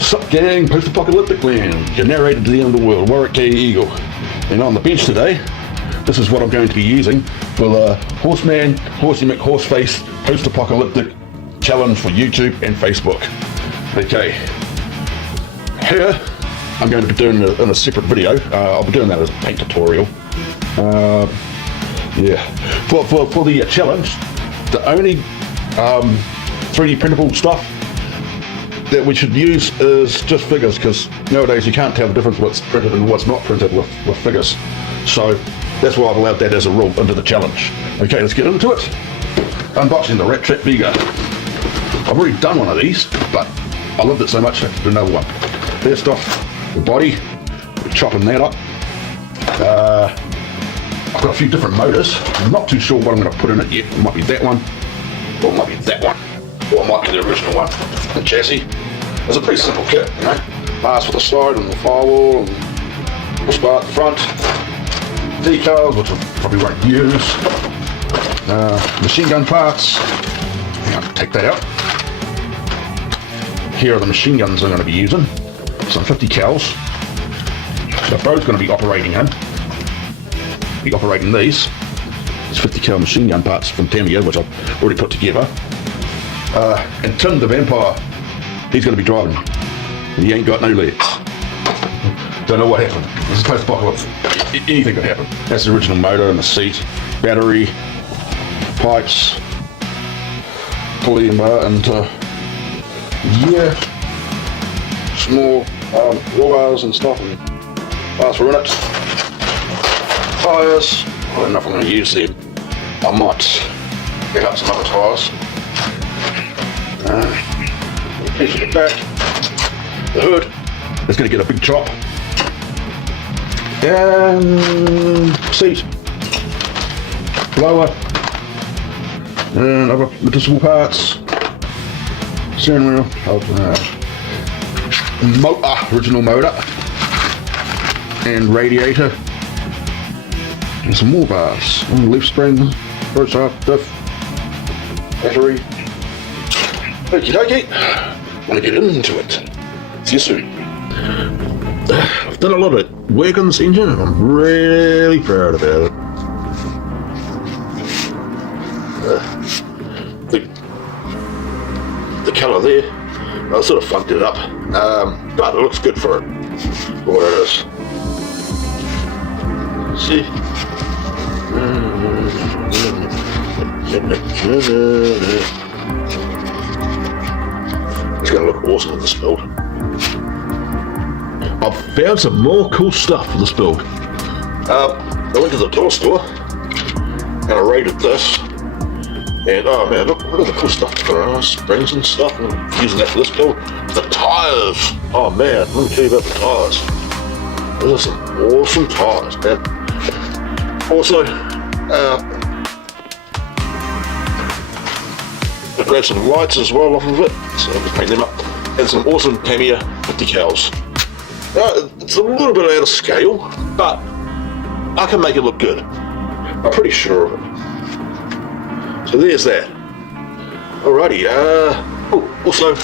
Sup gang, post-apocalyptic land, your narrator to the end of the world, K-Eagle. And on the bench today, this is what I'm going to be using for the Horseman, Horsey McHorseface post-apocalyptic challenge for YouTube and Facebook. Okay, here I'm going to be doing it in a separate video. I'll be doing that as a paint tutorial. Yeah, for the challenge, the only 3D printable stuff that we should use is just figures, because nowadays you can't tell the difference what's printed and what's not printed with figures. So that's why I've allowed that as a rule into the challenge. Okay, let's get into it. Unboxing the Rat Trap Vega. I've already done one of these, but I loved it so much I have to do another one. First off, the body, we're chopping that up. I've got a few different motors. I'm not too sure what I'm going to put in it yet. It might be that one, or it might be that one, or it might be the original one. The chassis. It's a pretty simple kit, you know. Bars for the side and the firewall, and push bar at the front. Decals, which I probably won't use. Machine gun parts. I'll take that out. Here are the machine guns I'm going to be using. Some 50 cals. So Bro's going to be operating in. Be operating these. It's 50 cal machine gun parts from Tamiya, which I've already put together. And Tim the Vampire, he's going to be driving. He ain't got no legs. Don't know what happened. This is post-apocalypse. Anything could happen. That's the original motor and the seat, battery, pipes, pulley and bar, and yeah, small wheel bars and stuff, and bars for in it. Tyres. I don't know if I'm going to use them. I might pick up some other tyres. Piece of the back, the hood is going to get a big chop, and seat, blower, and other medicinal parts, steering wheel, motor, original motor, and radiator, and some more bars, leaf spring, first half, diff, battery. Okie dokie, I'm gonna get into it. See you soon. I've done a lot of work on this engine and I'm really proud about it. The colour there, I sort of funked it up, but it looks good for what it is. See? It's going to look awesome in this build. I've found some more cool stuff for this build. I went to the tool store and I raided this, and oh man, look at the cool stuff. Springs and stuff, and I'm using that for this build. The tyres, oh man, let me tell you about the tyres. Those are some awesome tyres, man. Also, I grabbed some lights as well off of it, so I'll just paint them up. And some awesome Tamiya 50 cals. It's a little bit out of scale, but I can make it look good. I'm pretty sure of it. So there's that. Alrighty, also,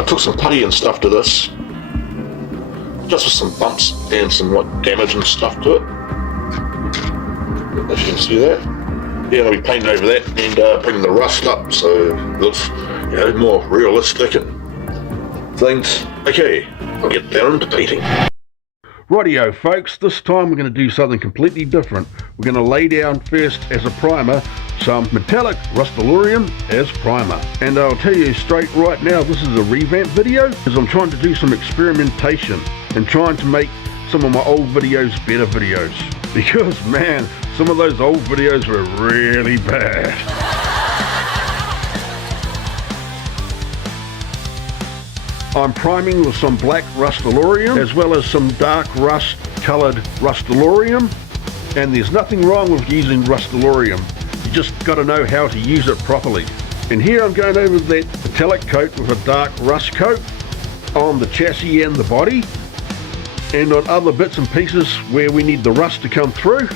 I took some putty and stuff to this, just with some bumps and some damage and stuff to it. If you can see that. Yeah, I'll be painting over that and bringing the rust up so it looks, you know, more realistic and things. Okay, I'll get down to painting. Rightio folks, this time we're going to do something completely different. We're going to lay down first as a primer some metallic Rust-Aluminum as primer. And I'll tell you straight right now, this is a revamp video because I'm trying to do some experimentation and trying to make some of my old videos better videos. Because man, some of those old videos were really bad. I'm priming with some black Rust-Aluminum as well as some dark rust coloured Rust-Aluminum, and there's nothing wrong with using Rust-Aluminum, you just got to know how to use it properly. And here I'm going over that metallic coat with a dark rust coat on the chassis and the body, and on other bits and pieces where we need the rust to come through.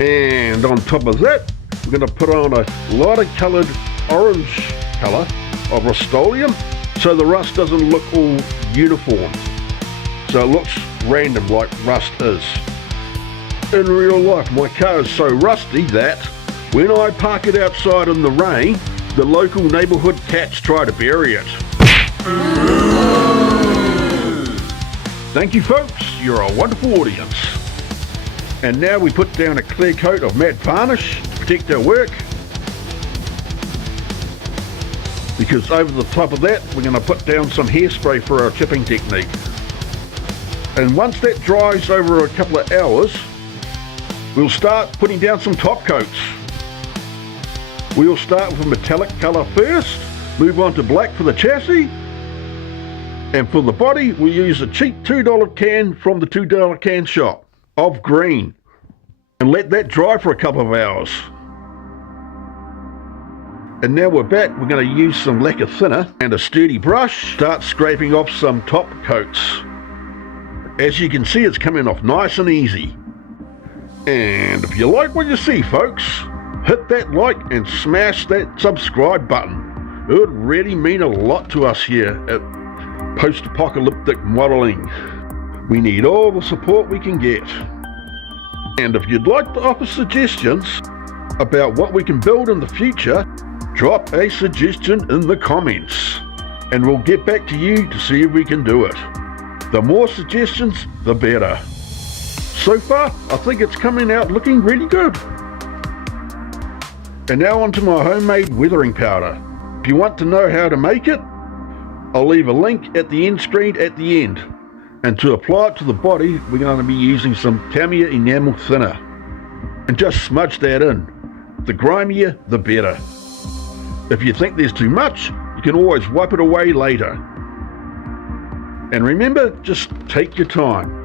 And on top of that, we're going to put on a lighter coloured orange colour of Rust-Oleum so the rust doesn't look all uniform. So it looks random like rust is. In real life, my car is so rusty that when I park it outside in the rain, the local neighbourhood cats try to bury it. Thank you folks, you're a wonderful audience. And now we put down a clear coat of matte varnish to protect our work. Because over the top of that, we're going to put down some hairspray for our chipping technique. And once that dries over a couple of hours, we'll start putting down some top coats. We'll start with a metallic colour first, move on to black for the chassis, and for the body we'll use a cheap $2 can from the $2 can shop of green, and let that dry for a couple of hours. And now we're back, we're going to use some lacquer thinner and a sturdy brush, start scraping off some top coats. As you can see, it's coming off nice and easy. And if you like what you see folks, hit that like and smash that subscribe button. It would really mean a lot to us here at Post-Apocalyptic Modelling. We need all the support we can get. And if you'd like to offer suggestions about what we can build in the future, drop a suggestion in the comments and we'll get back to you to see if we can do it. The more suggestions, the better. So far, I think it's coming out looking really good. And now onto my homemade weathering powder. If you want to know how to make it, I'll leave a link at the end screen at the end. And to apply it to the body, we're going to be using some Tamiya enamel thinner. And just smudge that in. The grimier, the better. If you think there's too much, you can always wipe it away later. And remember, just take your time.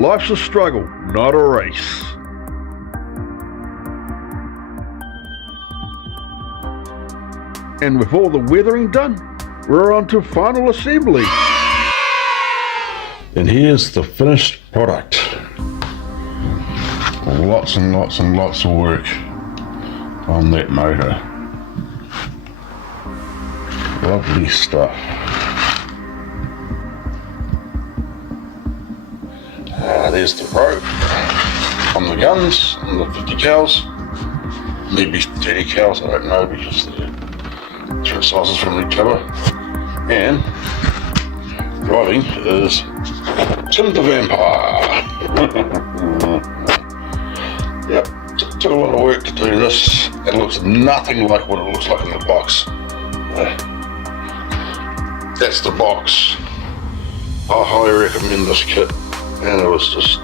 Life's a struggle, not a race. And with all the weathering done, we're on to final assembly. And here's the finished product. Lots and lots and lots of work on that motor. Lovely stuff. There's the rope on the guns, on the 50 cals. Maybe 30 cals, I don't know, because they're different sizes from each other. And driving is Tim the Vampire. Yep, took a lot of work to do this. It looks nothing like what it looks like in the box. That's the box. I highly recommend this kit, and it was just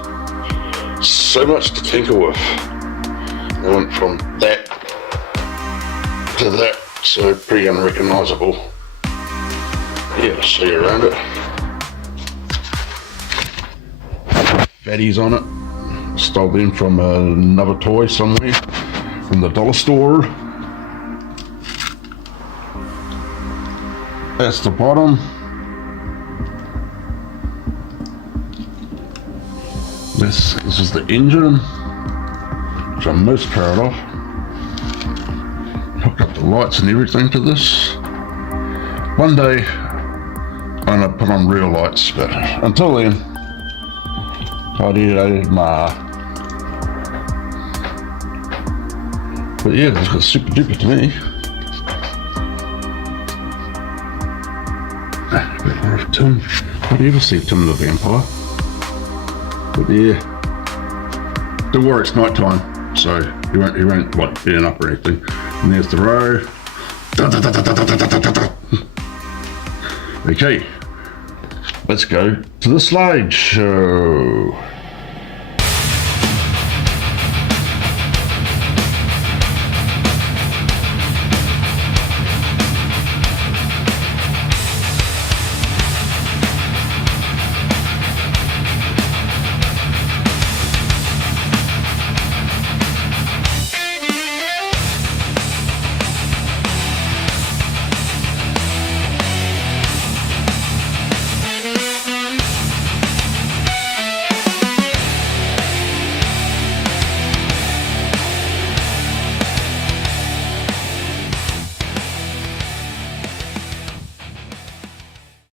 so much to tinker with. It went from that to that, so pretty unrecognisable. Yeah, I'll show you around it. Fatties on it, stole them from another toy somewhere, from the dollar store. That's the bottom. This is the engine, which I'm most proud of. Hooked up the lights and everything to this. One day I'm going to put on real lights, but until then, I did my. But yeah, it's got super duper to me. A bit more of Tim. How do you ever see Tim the Vampire? But yeah, don't worry, it's night time, so he won't like being up or anything. And there's the row. Okay, let's go to the slideshow.